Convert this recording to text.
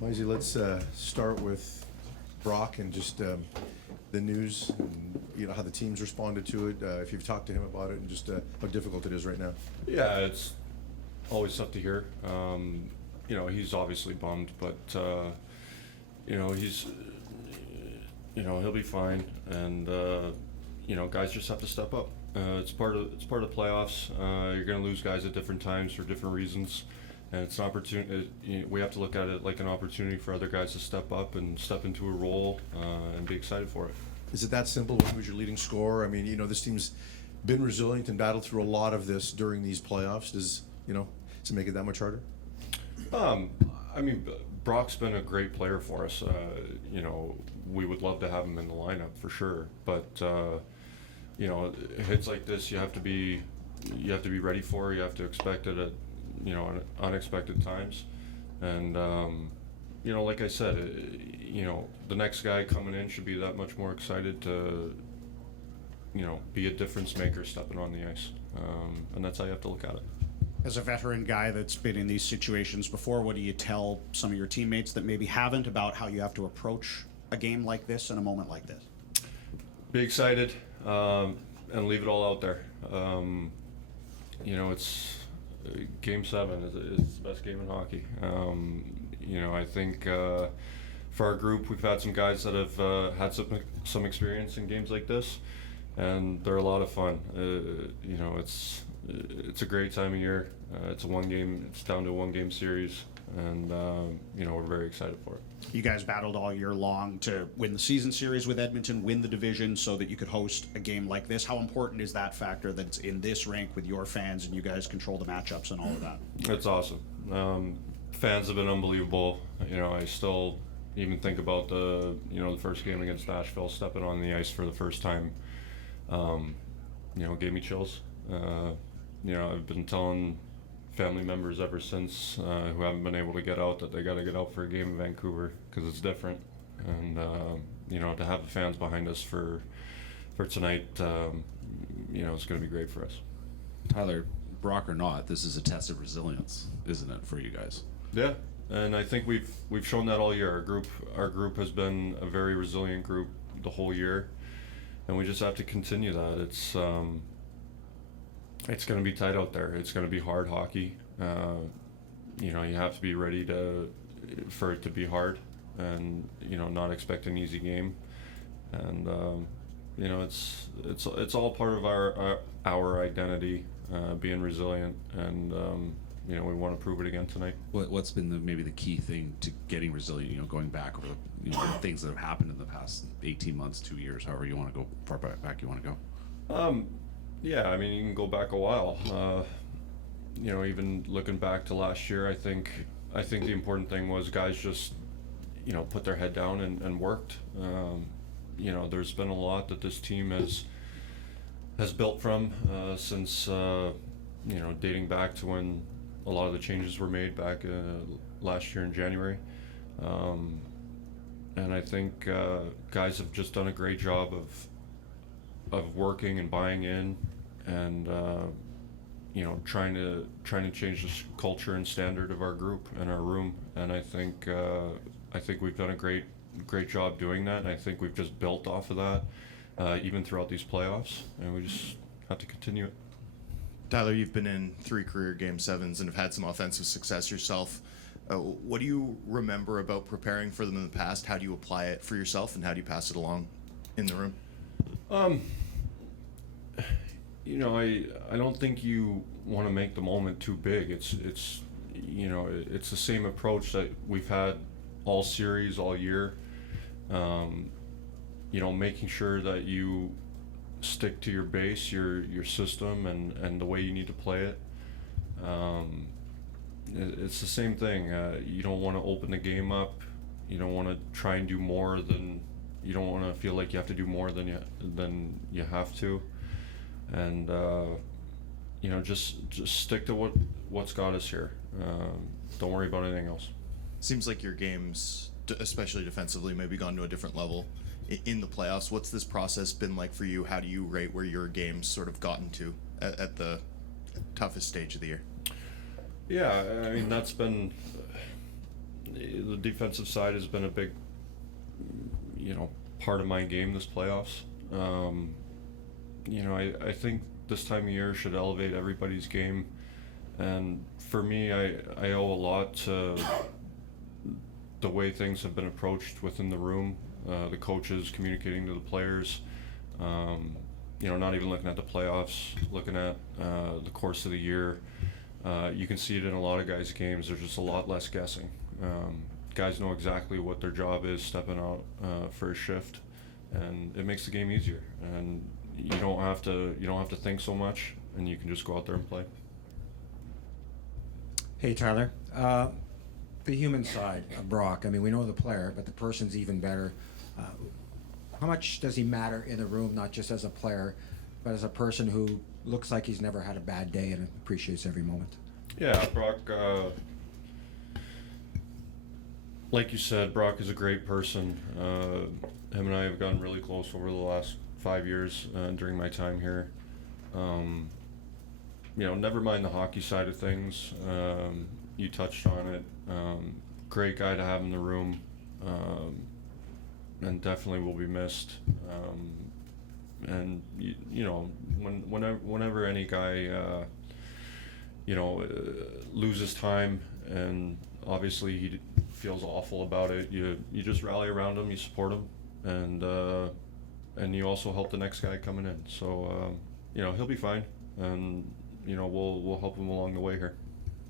Maisie, let's start with Brock and just the news and how the team's responded to it. If you've talked to him about it and just how difficult it is right now. Yeah, it's always tough to hear. He's obviously bummed, but he's he'll be fine, and guys just have to step up. It's part of the playoffs. You're going to lose guys at different times for different reasons. And it's an opportunity. We have to look at it like an opportunity for other guys to step up and step into a role and be excited for it. Is it that simple? Who's your leading scorer? I mean, this team's been resilient and battled through a lot of this during these playoffs. Does it make it that much harder? Brock's been a great player for us. We would love to have him in the lineup for sure. But hits like this, you have to be ready for. You have to expect it at unexpected times, and like I said, the next guy coming in should be that much more excited to be a difference maker stepping on the ice, and that's how you have to look at it. As a veteran guy that's been in these situations before, what do you tell some of your teammates that maybe haven't about how you have to approach a game like this and a moment like this? Be excited and leave it all out there. It's Game 7 is the best game in hockey. I think for our group, we've had some guys that have had some experience in games like this, and they're a lot of fun. It's a great time of year. It's down to a one-game series, and we're very excited for it. You guys battled all year long to win the season series with Edmonton, win the division so that you could host a game like this. How important is that factor that it's in this rink with your fans and you guys control the matchups and all of that? It's awesome. Fans have been unbelievable. I still even think about the first game against Nashville, stepping on the ice for the first time. Gave me chills. I've been telling family members ever since who haven't been able to get out that they got to get out for a game in Vancouver because it's different, and to have the fans behind us for tonight, it's going to be great for us. Tyler, Brock or not, this is a test of resilience, isn't it, for you guys? Yeah, and I think we've shown that all year. Our group has been a very resilient group the whole year, and we just have to continue that. It's going to be tight out there. It's going to be hard hockey. You have to be ready for it to be hard, and not expect an easy game. And it's all part of our identity, being resilient, and we want to prove it again tonight. What's been maybe the key thing to getting resilient? Going back over the things that have happened in the past 18 months, 2 years, however you want to go, far back you want to go. Yeah, you can go back a while. Even looking back to last year, I think the important thing was guys just, put their head down and worked. There's been a lot that this team has built from since dating back to when a lot of the changes were made back last year in January. And I think guys have just done a great job of working and buying in, and trying to change the culture and standard of our group and our room. And I think we've done a great job doing that. And I think we've just built off of that even throughout these playoffs, and we just have to continue it. Tyler, you've been in 3 career Game 7s and have had some offensive success yourself. What do you remember about preparing for them in the past? How do you apply it for yourself, and how do you pass it along in the room? I don't think you want to make the moment too big. It's the same approach that we've had all series, all year. Making sure that you stick to your base, your system, and the way you need to play it. It's the same thing. You don't want to open the game up. You don't want to try and do more than. You don't want to feel like you have to do more than you have to. And just stick to what's got us here. Don't worry about anything else. Seems like your games, especially defensively, maybe gone to a different level in the playoffs. What's this process been like for you? How do you rate where your games sort of gotten to at the toughest stage of the year? Yeah, that's been the defensive side has been a big, part of my game this playoffs. I think this time of year should elevate everybody's game, and for me, I owe a lot to the way things have been approached within the room, the coaches communicating to the players. Not even looking at the playoffs, looking at the course of the year. You can see it in a lot of guys' games. There's just a lot less guessing. Guys know exactly what their job is stepping out for a shift, and it makes the game easier. And you don't have to think so much, and you can just go out there and play. Hey, Tyler. The human side of Brock. I mean, we know the player, but the person's even better. How much does he matter in the room, not just as a player, but as a person who looks like he's never had a bad day and appreciates every moment? Yeah, Brock, like you said, Brock is a great person. Him and I have gotten really close over the last 5 years during my time here. Never mind the hockey side of things. You touched on it. Great guy to have in the room, and definitely will be missed. And whenever any guy loses time, and obviously he feels awful about it, you just rally around him, you support him, and you also help the next guy coming in. So he'll be fine, and we'll help him along the way here.